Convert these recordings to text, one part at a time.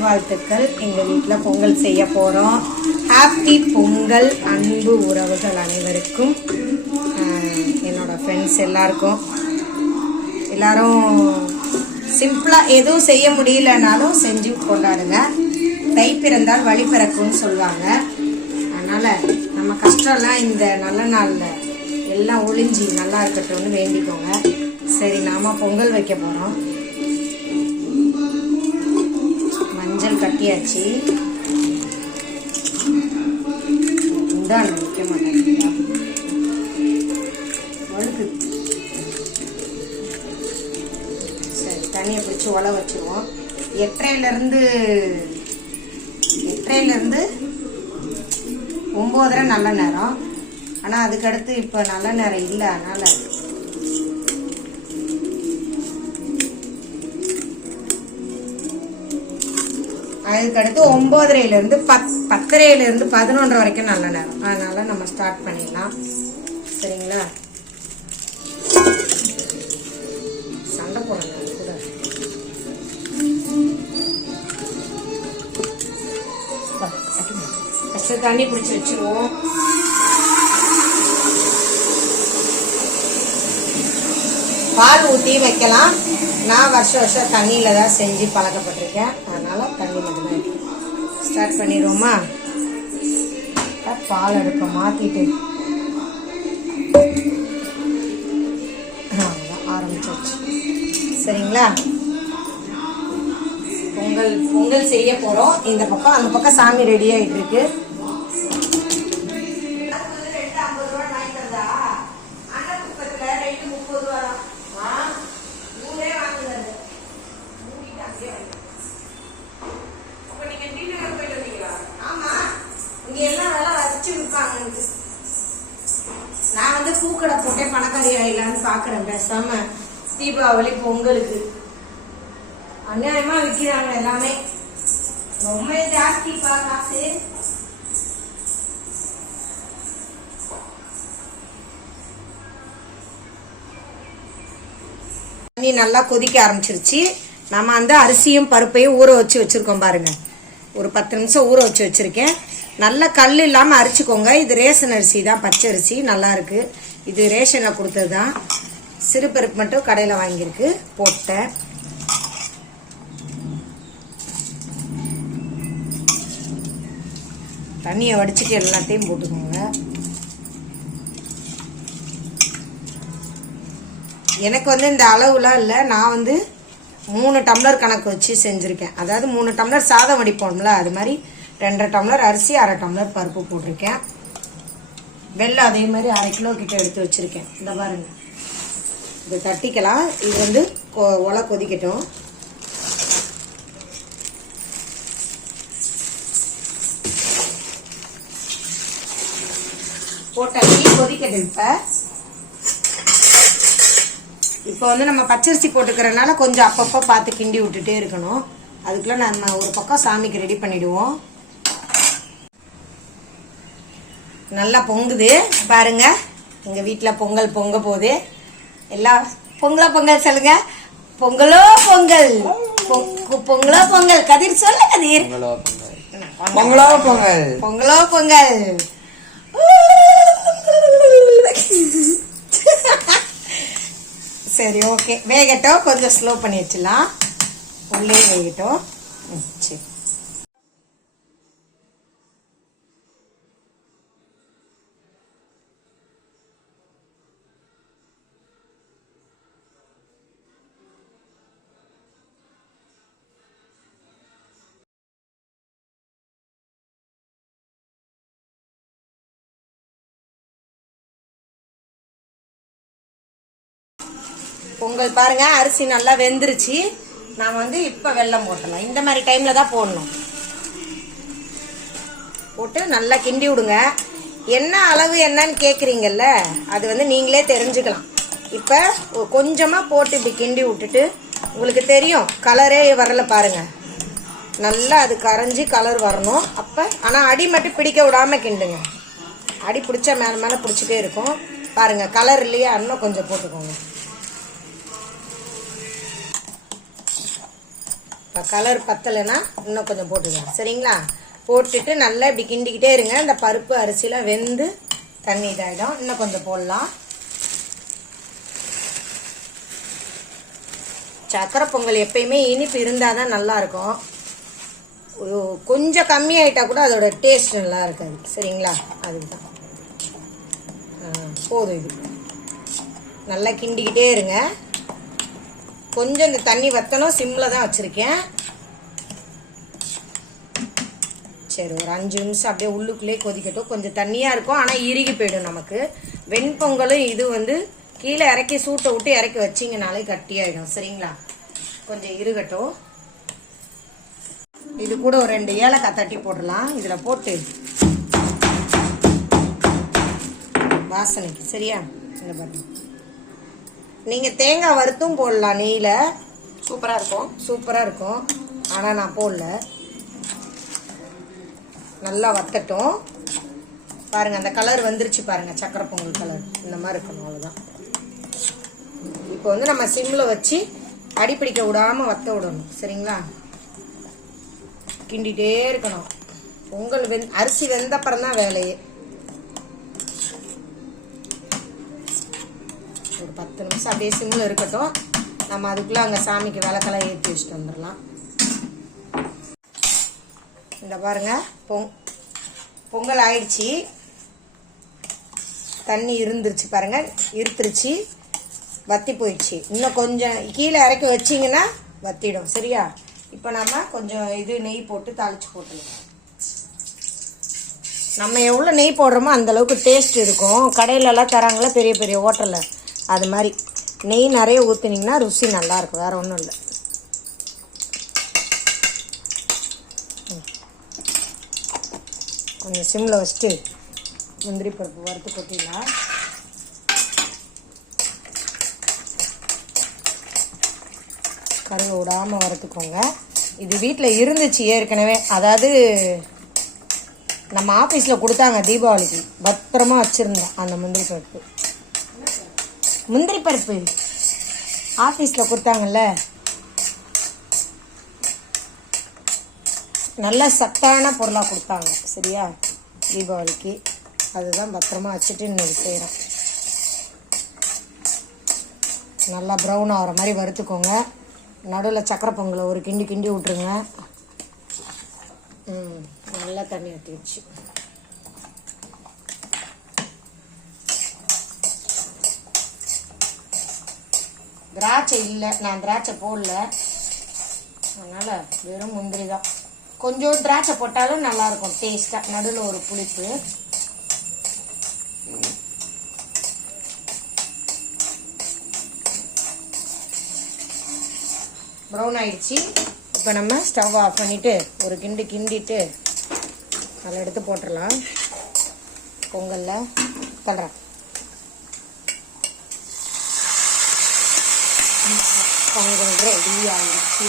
நல்வாழ்த்துக்கள். எங்கள் வீட்டில் பொங்கல் செய்ய போகிறோம். ஹாப்பி பொங்கல் அன்பு உறவுகள் அனைவருக்கும், என்னோட ஃப்ரெண்ட்ஸ் எல்லாருக்கும். எல்லாரும் சிம்பிளாக எதுவும் செய்ய முடியலனாலும் செஞ்சு கொண்டாடுங்க. தை பிறந்தால் வழி பிறக்கும்னு சொல்லுவாங்க. அதனால் நம்ம கஷ்டம்லாம் இந்த நல்ல நாளில் எல்லாம் ஒளிஞ்சி நல்லா இருக்கட்டும்னு வேண்டிக்கோங்க. சரி, நாம் பொங்கல் வைக்க போகிறோம். மஞ்சள் கட்டியாச்சு. உண்டான வைக்க மாட்டேங்குதா? வழுக்கு. சரி, தண்ணியை பிடிச்சி உல வச்சுருவோம். 8:30லேருந்து 9:30 நல்ல நேரம். ஆனால் அதுக்கடுத்து இப்போ நல்ல நேரம் இல்லை. அதனால் அதுக்கடுத்து 9:30லேருந்து 10:30லேருந்து 11 வரைக்கும் நல்ல நேரம். அதனால நம்ம ஸ்டார்ட் பண்ணிடலாம். சரிங்களா? சண்டை போடுங்க கூட. ஃபஸ்ட்டு தண்ணி பிடிச்சி வச்சுருவோம். பால் ஊற்றி வைக்கலாம். நான் வருஷம் தண்ணியில் தான் செஞ்சு பழக்கப்பட்டிருக்கேன். அதனால் தண்ணி மட்டும்தான் ஸ்டார்ட் பண்ணிடுவோமா? பால் அடுப்பை மாற்றிட்டு ஆரம்பிச்சாச்சு. சரிங்களா? பொங்கல் செய்ய போகிறோம். இந்த பக்கம் அந்த பக்கம் சாமி ரெடி ஆகிட்டு இருக்கு. நான் வந்து பூக்கடை போட்டே பணக்காரி ஆயிடலான்னு பாக்குறேன். பேசாம தீபாவளி பொங்கலுக்கு அநியாயமா விற்கிறாங்க எல்லாமே. ரொம்ப ஜாஸ்திப்பா காசு. தண்ணி நல்லா கொதிக்க ஆரம்பிச்சிருச்சு. நம்ம அந்த அரிசியும் பருப்பையும் ஊற வச்சு வச்சிருக்கோம் பாருங்க. ஒரு 10 நிமிஷம் ஊற வச்சு வச்சிருக்கேன். நல்லா கல் இல்லாமல் அரிச்சிக்கோங்க. இது ரேஷன் அரிசி தான், பச்சை அரிசி, நல்லா இருக்கு. இது ரேஷனை கொடுத்தது தான். சிறுபருப்பு மட்டும் கடையில் வாங்கியிருக்கு, போட்டேன். தண்ணியை வடிச்சிட்டு எல்லாத்தையும் போட்டுக்கோங்க. எனக்கு வந்து இந்த அளவுலாம் இல்லை. நான் வந்து 3 டம்ளர் கணக்கு வச்சு செஞ்சுருக்கேன். அதாவது 3 டம்ளர் சாதம் வடிப்போம்ல, அது மாதிரி 2 டம்ளர் அரிசி, 1/2 டம்ளர் பருப்பு போட்டிருக்கேன். வெள்ளம் அதே மாதிரி 1/2 கிலோ கிட்ட எடுத்து வச்சிருக்கேன். இந்த பாருங்க, இதை தட்டிக்கலாம். இது வந்து ஒலை கொதிக்கட்டும். போட்டாச்சு, கொதிக்கட்டும். இப்போ வந்து நம்ம பச்சரிசி போட்டுக்கிறதுனால கொஞ்சம் அப்பப்போ பார்த்து கிண்டி விட்டுட்டே இருக்கணும். அதுக்குள்ள நம்ம ஒரு பக்கம் சாமிக்கு ரெடி பண்ணிடுவோம். நல்லா பொங்குது பாருங்க. எங்க வீட்டில் பொங்கல் பொங்க போகுது. எல்லாம் பொங்கல் சொல்லுங்க. பொங்கலோ பொங்கல், பொங்கலோ பொங்கல். கதிர் சொல்ல கதிர். பொங்கலோ பொங்கல், பொங்கலோ பொங்கல். சரி, ஓகே, வேகட்டும். கொஞ்சம் ஸ்லோ பண்ணி வச்சிடலாம். உள்ளே வேகட்டும். சரி, பொங்கல் பாருங்க, அரிசி நல்லா வெந்துருச்சு. நான் வந்து இப்ப வெல்லம் போட்டலாம். இந்த மாதிரி டைம்ல தான் போடணும். போட்டு நல்லா கிண்டி விடுங்க. என்ன அளவு என்னன்னு கேக்குறீங்கல்ல, அது வந்து நீங்களே தெரிஞ்சுக்கலாம். இப்ப கொஞ்சமா போட்டு இப்படி கிண்டி விட்டுட்டு, உங்களுக்கு தெரியும் கலரே வரல பாருங்க. நல்லா அது கரைஞ்சி கலர் வரணும். அப்ப ஆனா அடி மட்டும் பிடிக்க விடாம கிண்டுங்க. அடி பிடிச்சா மேல மேல பிடிச்சிட்டே இருக்கும். பாருங்க கலர் இல்லையா, இன்னும் கொஞ்சம் போட்டுக்கோங்க. இப்போ கலர் பத்தலைன்னா இன்னும் கொஞ்சம் போட்டுக்கலாம் சரிங்களா. போட்டுட்டு நல்லா இப்படி கிண்டிக்கிட்டே இருங்க. இந்த பருப்பு அரிசியில் வெந்து தண்ணி இதாகிடும். இன்னும் கொஞ்சம் போடலாம். சக்கரை பொங்கல் எப்பயுமே இனிப்பு இருந்தால் தான் நல்லாயிருக்கும். கொஞ்சம் கம்மியாயிட்டா கூட அதோட டேஸ்ட் நல்லா இருக்காது சரிங்களா. அதுதான் போதும். இது நல்லா கிண்டிக்கிட்டே இருங்க. கொஞ்சம் இந்த தண்ணி வற்றணும். சிம்மில் தான் வச்சுருக்கேன். சரி, ஒரு 5 நிமிஷம் அப்படியே உள்ளுக்குள்ளே கொதிக்கட்டும். கொஞ்சம் தண்ணியாக இருக்கும், ஆனால் இறுகி போயிடும் நமக்கு. வெண்பொங்கலும் இது வந்து கீழே இறக்கி சூட்டை விட்டு இறக்கி வச்சிங்கனாலே கட்டியாயிடும் சரிங்களா. கொஞ்சம் இறுகட்டும். இது கூட ஒரு 2 ஏலக்காய் தட்டி போடலாம். இதில் போட்டு வாசனைக்கு சரியா. இந்த பாருங்க, நீங்கள் தேங்காய் வறுத்தும் போடலாம் நெய்யில். சூப்பராக இருக்கும். ஆனால் நான் போடல. நல்லா வத்தட்டும். பாருங்கள், அந்த கலர் வந்துருச்சு பாருங்கள். சக்கரை பொங்கல் கலர் இந்த மாதிரி இருக்கணும். அவ்வளோதான். இப்போ வந்து நம்ம சிம்மில் வச்சு அடிப்பிடிக்க விடாமல் வத்த விடணும் சரிங்களா. கிண்டிகிட்டே இருக்கணும். பொங்கல் அரிசி வெந்தப்புறம் தான் வேலையே. ஒரு 10 நிமிஷம் அப்படியே சிம்மில் இருக்கட்டும். நம்ம அதுக்குள்ளே அங்கே சாமிக்கு விளக்கெல்லாம் ஏற்றி வச்சுட்டு வந்துடலாம். இந்த பாருங்க, பொங்கல் ஆயிடுச்சு. தண்ணி இருந்துருச்சு பாருங்க, இருத்துருச்சு, வத்தி போயிடுச்சு. இன்னும் கொஞ்சம் கீழே இறக்கி வச்சிங்கன்னா வத்திடும் சரியா. இப்போ நம்ம கொஞ்சம் இது நெய் போட்டு தாளிச்சு போட்டுக்கலாம். நம்ம எவ்வளோ நெய் போடுறோமோ அந்தளவுக்கு டேஸ்ட் இருக்கும். கடையிலலாம் தராங்களா பெரிய பெரிய ஹோட்டலில், அது மாதிரி நெய் நிறைய ஊற்றுனீங்கன்னா ருசி நல்லாயிருக்கும். வேறு ஒன்றும் இல்லை. கொஞ்சம் சிம்மில் வச்சுட்டு முந்திரி பருப்பு வறுத்து கொட்டிடலாம். கருவை விடாமல் வறுத்துக்கோங்க. இது வீட்டில் இருந்துச்சு ஏற்கனவே. அதாவது நம்ம ஆஃபீஸில் கொடுத்தாங்க தீபாவளிக்கு. பத்திரமா வச்சுருந்தேன் அந்த முந்திரி பருப்பு ஆஃபீஸில் கொடுத்தாங்கல்ல. நல்ல சத்தான பொருளாக கொடுத்தாங்க சரியா தீபாவளிக்கு. அதுதான் பத்திரமா வச்சுட்டு இன்னைக்கு செய்கிறேன். நல்லா ப்ரௌன் ஆகிற மாதிரி வறுத்துக்கோங்க. நடுவில் சக்கரை பொங்கலை ஒரு கிண்டி கிண்டி விட்ருங்க. நல்லா தண்ணி ஊற்றிடுச்சு. திராட்சை இல்லை, நான் திராட்சை போடல. அதனால் வெறும் முந்திரி தான். கொஞ்சம் திராட்சை போட்டாலும் நல்லாயிருக்கும் டேஸ்ட்டாக. நடுவில் ஒரு புளிப்பு. ப்ரௌன் ஆயிடுச்சு. இப்போ நம்ம ஸ்டவ் ஆஃப் பண்ணிவிட்டு ஒரு கிண்டிட்டு அதில் எடுத்து போட்டுடலாம். பொங்கலில் தள்ளுறேன். பொங்கல் ரெடி ஆயிடுச்சு.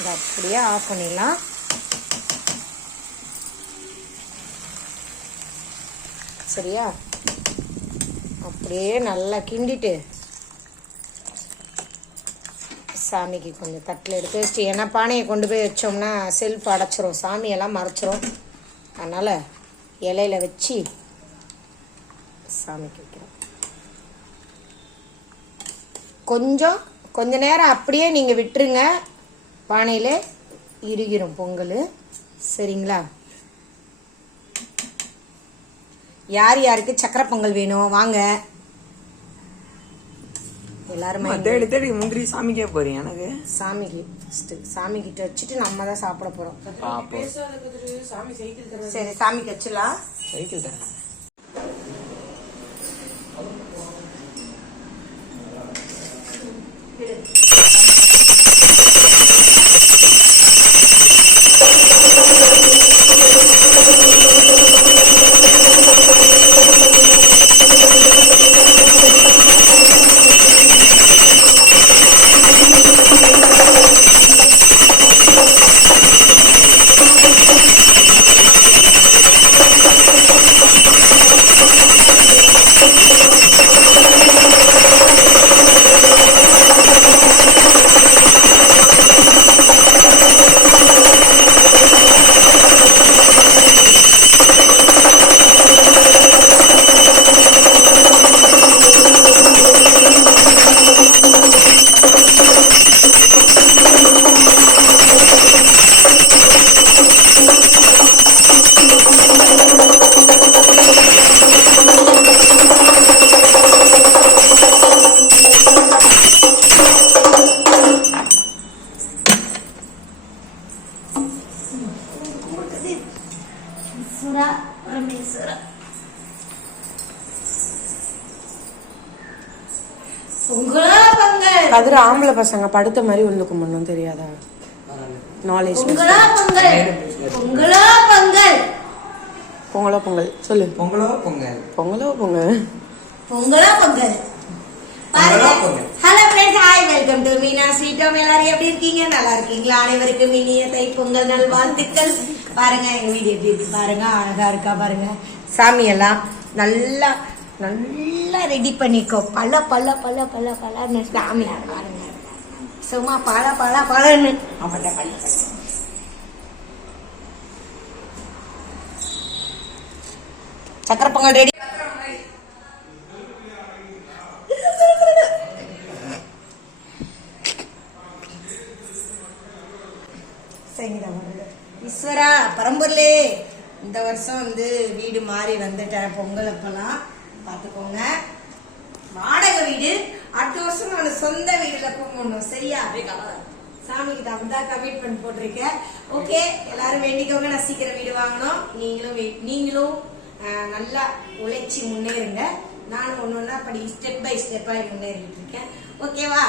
இதை அப்படியே ஆஃப் பண்ணிடலாம். சரியா, அப்படியே நல்லா கிண்டிட்டு சாமிக்கு கொஞ்சம் தட்டில் எடுத்து வச்சு, ஏன்னா பானையை கொண்டு போய் வச்சோம்னா செல்ஃப் அடைச்சிரும், சாமியெல்லாம் மறைச்சிரும். அதனால் இலையில வச்சு சாமிக்கு வைக்கிறோம். கொஞ்ச நேரம் அப்படியே நீங்கள் விட்டுருங்க. பானையில் இறுகிரும் பொங்கல் சரிங்களா. யார் யாருக்கு சக்கரை பொங்கல் வேணும் வாங்க. எல்லாருமே தேடி முந்திரி சாமிக்கே போறீங்க. எனக்கு சாமிக்கிட்ட வச்சுட்டு நம்ம தான் சாப்பிட போறோம். சரி, சாமிக்கு வச்சுலாம். சைக்கிள் தரேன். ஈஸ்வரா பரமேஸ்வரா. பொங்கலோ பொங்கல். அது ஆம்பளை பசங்க படுத்த மாதிரி உள்ள கும்பிடணும் தெரியாதா? நாலேஜ். பொங்கலோ பொங்கல். பொங்கலோ பொங்கல். பொங்கலோ பொங்கல் சொல்லு. பொங்கலோ பொங்கல். பொங்கலோ பொங்கல். பொங்கலோ பொங்கல். பாருங்க. Hello friends, hi, welcome to Meena sweet home. எல்லாரும் எப்படி இருக்கீங்க? நல்லா இருக்கீங்களா? அனைவருக்கும் இனிய தைப்பொங்கல் நல்வாழ்த்துக்கள். பாருங்க எங்க வீடு எப்படி இருக்கு பாருங்க, அழகா இருக்கா பாருங்க. சாமி எல்லாம் நல்லா நல்லா ரெடி பண்ணிக்கோ. பல பல பல பல பலன்னு சாமி பாருங்க, சும்மா பல பல பலன்னு. சக்கரை பொங்கல் ரெடி. ஈஸ்வரா பரம்பூர்லே இந்த வருஷம் வந்து வீடு மாறி வந்துட்டேன். பொங்கல் அப்பெல்லாம் பார்த்துக்கோங்க. வாடகை வீடு, அடுத்த வருஷம் நான் சொந்த வீடுல போகணும். சரியா? சாமி கிட்ட அப்படிதான் கமிட்மெண்ட் போட்டிருக்கேன். ஓகே, எல்லாரும் வேண்டிக்கோங்க. நான் சீக்கிரம் வீடு வாங்கணும். நீங்களும் நல்லா உழைச்சி முன்னேறுங்க. நானும் ஒன்னொன்னா படி ஸ்டெப் பை ஸ்டெப்பா முன்னேறிட்டு இருக்கேன். ஓகேவா?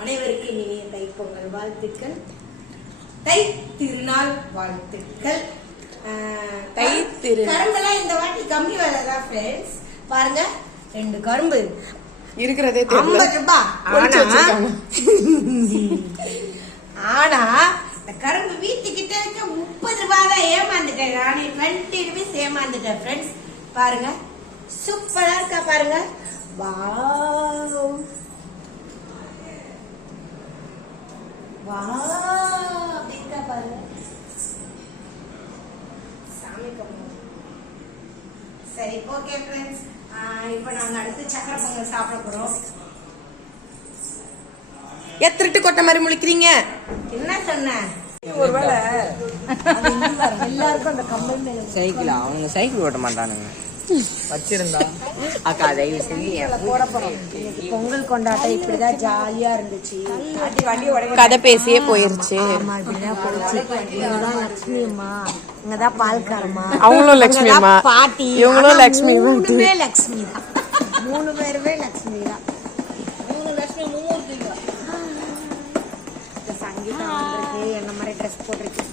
அனைவருக்கும் இனிய தைப்பொங்கல் வாழ்த்துக்கள், தை திருநாள் வாழ்த்துக்கள். கரும்பெல்லாம் இந்த வாட்டி கம்மி விலை தான் ஃப்ரெண்ட்ஸ். பாருங்க, 2 கரும்பு இருக்கிறதே 50 ரூபாய். ஆனா இந்த கரும்பு வீட்டுக்கிட்ட இருக்க 30 ரூபாய் தான். ஏமாந்துட்டேன் நானே, 20 ரூபீஸ் ஏமாந்துட்டேன் ஃப்ரெண்ட்ஸ். பாருங்க, சூப்பரா இருக்கா பாருங்க. வாவ் வாவ், அப்படி இருக்கா பாருங்க. சாமி கும்பிடுங்க. சரி, ஓகே ஃப்ரெண்ட்ஸ், இப்போ நாங்க அடுத்து சக்கரை பொங்கல் சாப்பிட போறோம். எத்திட்டு கொட்டை மாதிரி முழிக்கிறீங்க. என்ன சொன்ன? ஒருவேளை எல்லாருக்கும் அந்த கம்பல் மேல சைக்கிள் அவனுங்க சைக்கிள் ஓட்ட மாட்டானுங்க. வச்சிருந்தா அக்கா தயவு செஞ்சு போட போறோம். பொங்கல் கொண்டாட்டம் இப்படிதான் ஜாலியா இருந்துச்சு. கதை பேசியே போயிருச்சு. ஆமா, இப்படிதான் போச்சு. இங்கதான் லட்சுமி அம்மா, இங்கதான் பால்காரம்மா, அவங்களும் லட்சுமி அம்மா, பாட்டி, இவங்களும் லட்சுமி. 3 பேருமே லட்சுமி தான். 3 பேருமே லட்சுமி தான். சங்கீதா வந்திருக்கு, என்ன மாதிரி ட்ரெஸ் போட்டிருக்கு.